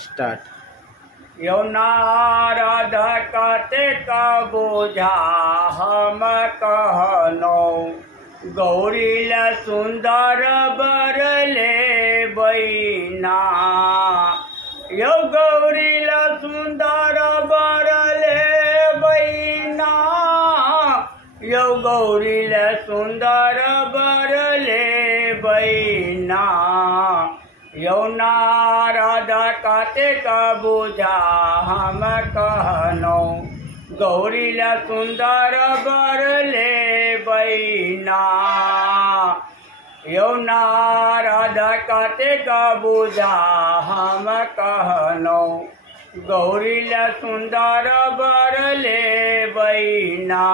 Start. यो नारद कते का बोझा हम कहनो, गौरील सुंदर बर ले बैना। यो गौरील सुंदर बर ले बैना, यो गौरील सुंदर बर ले बैना। यो नारद कते का बोझा हम कहनो, गौरील सुंदर बर ले बैना। यो नारद कते का बोझा हम कहनो, गौरील सुंदर बर ले बैना।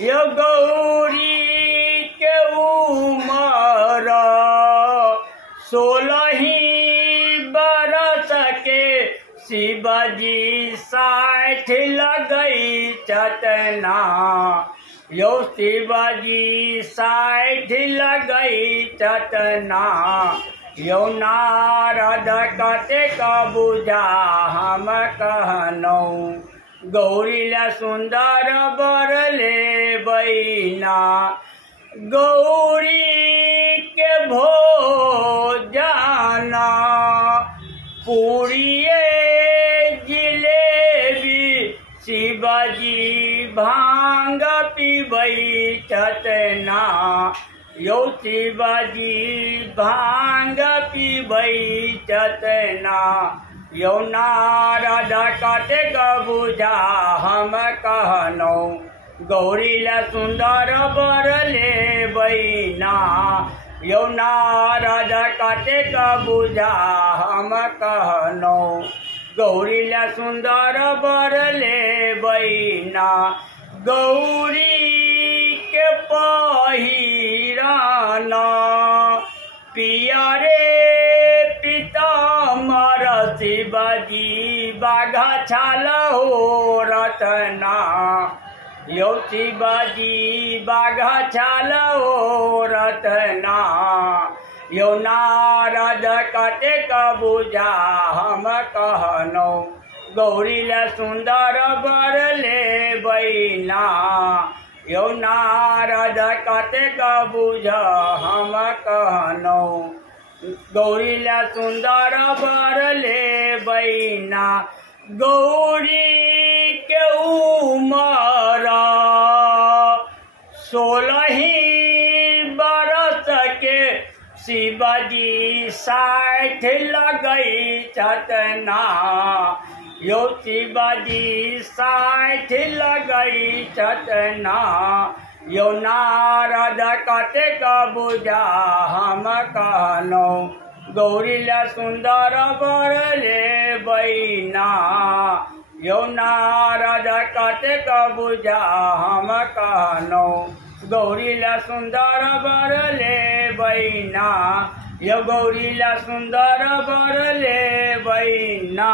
यो गौरी के उमर 16 बरस के, शिवजी 60 लगई चतना। यो शिवजी 60 लगई चतना। यो नारद कते का बोझा हम कहनो, गौरील सुंदर बर ले बैना। गौरी के भोजना पूड़िए जिलेबी, शिवजी भांग पीबई चतना। यो शिवजी भांग पीबई चतना। यो नारद कते का बोझा हम कहनो, गौरील सुंदर बर ले बैना। यो नारद कते का बोझा हम कहनो, गौरील सुंदर बर ले बैना। गौरी के पहिराना पियरे पीताम्बर, शिवजी बाघा छाल हो रतना। यो शिवजी बाघा छाल हो रतना। यो नारद कते का बोझा हम कहनो, गौरील सुंदर बर ले बैना। यो नारद कते का बोझा हम कहनो, गौरील सुंदर बर ले बैना। गौरी के उमर 16 बरस के, शिवजी 60 लगई चतना। यो शिवजी 60 लगई चतना। यो नारद कते का बोझा हम कहनो, गौरील सुंदर बर ले बैना। यो नारद कते का बोझा हम कहनो, गौरील सुंदर बर ले बैना। यो गौरील सुंदर बर ले बैना।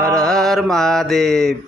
हर हर महादेव।